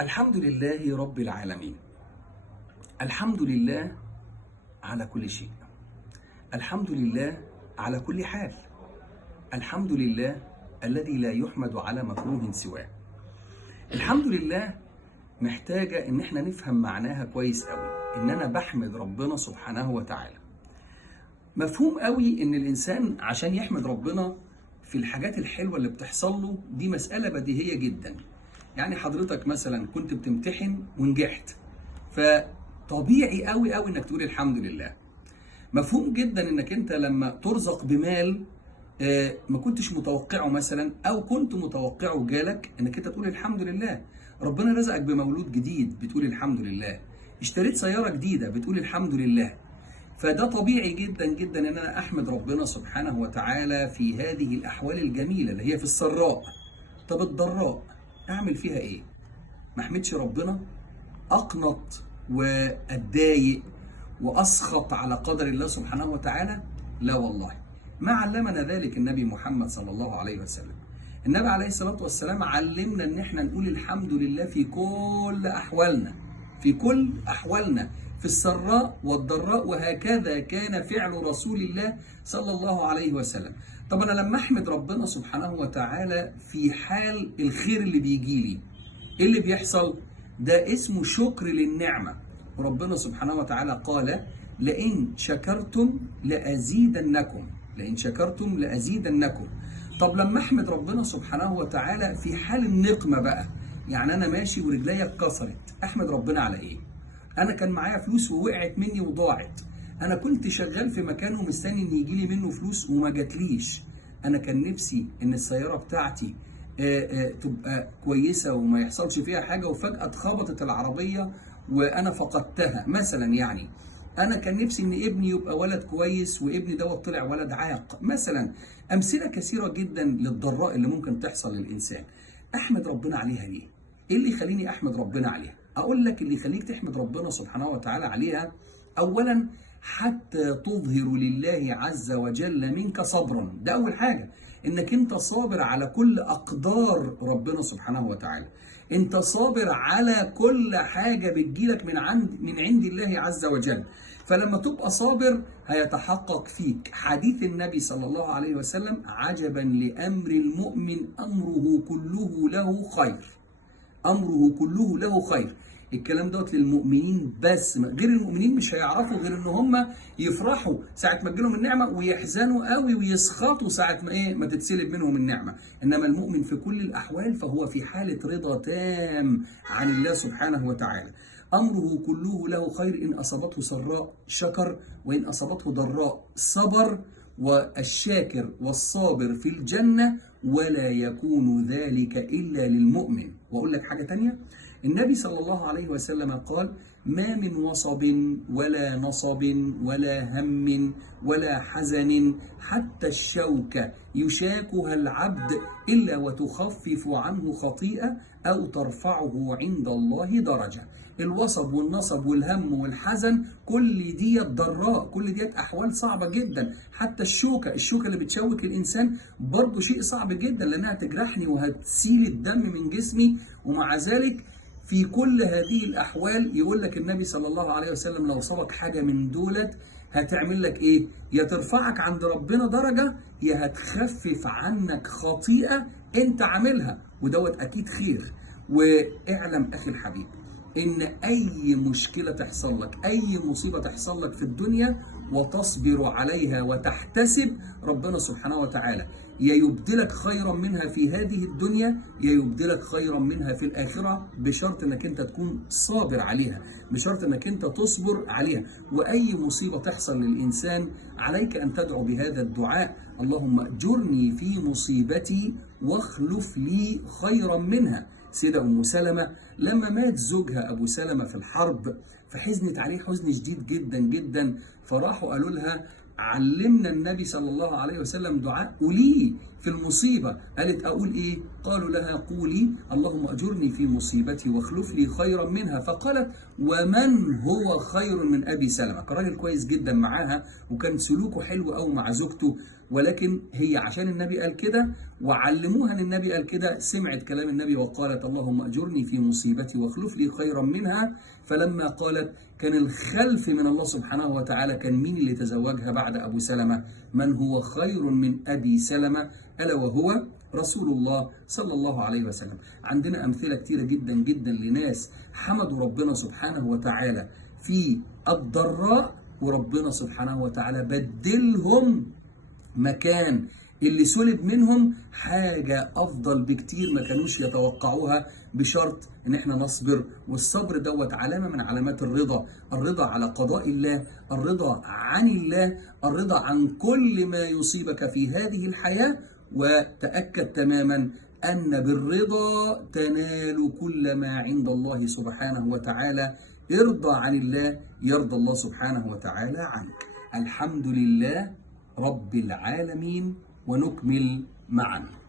الحمد لله رب العالمين. الحمد لله على كل شيء. الحمد لله على كل حال. الحمد لله الذي لا يحمد على مكروه سواه. الحمد لله محتاجة ان احنا نفهم معناها كويس قوي، ان انا بحمد ربنا سبحانه وتعالى. مفهوم قوي ان الانسان عشان يحمد ربنا في الحاجات الحلوة اللي بتحصل له، دي مسألة بديهية جدا. يعني حضرتك مثلا كنت بتمتحن ونجحت، فطبيعي قوي قوي انك تقول الحمد لله. مفهوم جدا انك انت لما ترزق بمال ما كنتش متوقعه مثلا، او كنت متوقعه وجالك، انك انت تقول الحمد لله. ربنا رزقك بمولود جديد، بتقول الحمد لله. اشتريت سيارة جديدة، بتقول الحمد لله. فده طبيعي جدا جدا ان انا احمد ربنا سبحانه وتعالى في هذه الاحوال الجميلة اللي هي في السراء. طب الضراء اعمل فيها ايه؟ ما احمدش ربنا؟ اقنط واتضايق واسخط على قدر الله سبحانه وتعالى؟ لا والله. ما علمنا ذلك النبي محمد صلى الله عليه وسلم. النبي عليه الصلاة والسلام علمنا ان احنا نقول الحمد لله في كل احوالنا، في كل احوالنا، في السراء والضراء، وهكذا كان فعل رسول الله صلى الله عليه وسلم. طب انا لما احمد ربنا سبحانه وتعالى في حال الخير اللي بيجي لي، ايه اللي بيحصل؟ ده اسمه شكر للنعمة. وربنا سبحانه وتعالى قال: لئن شكرتم لأزيدنكم، لئن شكرتم لأزيدنكم. طب لما احمد ربنا سبحانه وتعالى في حال النقمة بقى، يعني انا ماشي ورجليا اتكسرت، احمد ربنا على ايه؟ انا كان معايا فلوس ووقعت مني وضاعت. انا كنت شغال في مكان ومستني ان يجي لي منه فلوس وما جاتليش. انا كان نفسي ان السيارة بتاعتي تبقى كويسة وما يحصلش فيها حاجة، وفجأة اتخبطت العربية وأنا فقدتها مثلا. يعني أنا كان نفسي إن ابني يبقى ولد كويس، وابني دوت طلع ولد عاق مثلا. أمثلة كثيرة جدا للضراء اللي ممكن تحصل للإنسان. أحمد ربنا عليها ليه؟ إيه اللي يخليني أحمد ربنا عليها؟ أقول لك اللي يخليك تحمد ربنا سبحانه وتعالى عليها: أولا، حتى تظهر لله عز وجل منك صبرا. ده أول حاجة، انك انت صابر على كل اقدار ربنا سبحانه وتعالى. انت صابر على كل حاجة بتجيلك من عند الله عز وجل. فلما تبقى صابر هيتحقق فيك حديث النبي صلى الله عليه وسلم: عجبا لأمر المؤمن أمره كله له خير. امره كله له خير. الكلام دوت للمؤمنين بس، غير المؤمنين مش هيعرفوا غير ان هم يفرحوا ساعه ما تجيلهم النعمه، ويحزنوا قوي ويسخطوا ساعه ما تتسلب منهم النعمه. انما المؤمن في كل الاحوال فهو في حاله رضا تام عن الله سبحانه وتعالى. امره كله له خير، ان اصابته سراء شكر، وان اصابته ضراء صبر. والشاكر والصابر في الجنة، ولا يكون ذلك إلا للمؤمن. وأقول لك حاجة تانية: النبي صلى الله عليه وسلم قال: ما من وصب ولا نصب ولا هم ولا حزن حتى الشوكة يشاكها العبد إلا وتخفف عنه خطيئة أو ترفعه عند الله درجة. الوصب والنصب والهم والحزن كل ديت ضراء، كل ديت أحوال صعبة جدا. حتى الشوكة اللي بتشوك الإنسان برضو شيء صعب جدا، لأنها تجرحني وهتسيل الدم من جسمي. ومع ذلك في كل هذه الأحوال يقول لك النبي صلى الله عليه وسلم: لو صابك حاجة من دولت هتعمل لك إيه؟ يا ترفعك عند ربنا درجة، يا هتخفف عنك خطيئة أنت عاملها، ودوت أكيد خير. واعلم أخي الحبيب إن أي مشكلة تحصل لك، أي مصيبة تحصل لك في الدنيا وتصبر عليها وتحتسب ربنا سبحانه وتعالى، يا يبدلك خيرا منها في هذه الدنيا، يا يبدلك خيرا منها في الآخرة، بشرط انك انت تكون صابر عليها، بشرط انك انت تصبر عليها. واي مصيبة تحصل للإنسان عليك ان تدعو بهذا الدعاء: اللهم اجرني في مصيبتي واخلف لي خيرا منها. سيدة أم سلمة لما مات زوجها أبو سلمة في الحرب، فحزنت عليه حزن شديد جدا جدا، فراحوا قالوا لها: علمنا النبي صلى الله عليه وسلم دعاء قوليه في المصيبة. قالت: أقول إيه؟ قالوا لها قولي اللهم أجرني في مصيبتي واخلف لي خيرا منها. فقالت ومن هو خير من أبي سلمة. كان راجل كويس جدا معاها وكان سلوكه حلو قوي مع زوجته، ولكن هي عشان النبي قال كده وعلموها ان النبي قال كده سمعت كلام النبي وقالت اللهم أجرني في مصيبتي واخلف لي خيرا منها. فلما قالت كان الخلف من الله سبحانه وتعالى كان مين اللي تزوجها بعد أبو سلمة؟ من هو خير من أبي سلمة، ألا وهو رسول الله صلى الله عليه وسلم. عندنا أمثلة كتيرة جدا جدا لناس حمدوا ربنا سبحانه وتعالى في الضراء، وربنا سبحانه وتعالى بدلهم مكان اللي سلب منهم حاجة أفضل بكتير ما كانوش يتوقعوها، بشرط إن إحنا نصبر. والصبر دوت علامة من علامات الرضا، الرضا على قضاء الله، الرضا عن الله، الرضا عن كل ما يصيبك في هذه الحياة. وتأكد تماما أن بالرضا تنال كل ما عند الله سبحانه وتعالى. ارضى عن الله يرضى الله سبحانه وتعالى عنك. الحمد لله رب العالمين. ونكمل معا.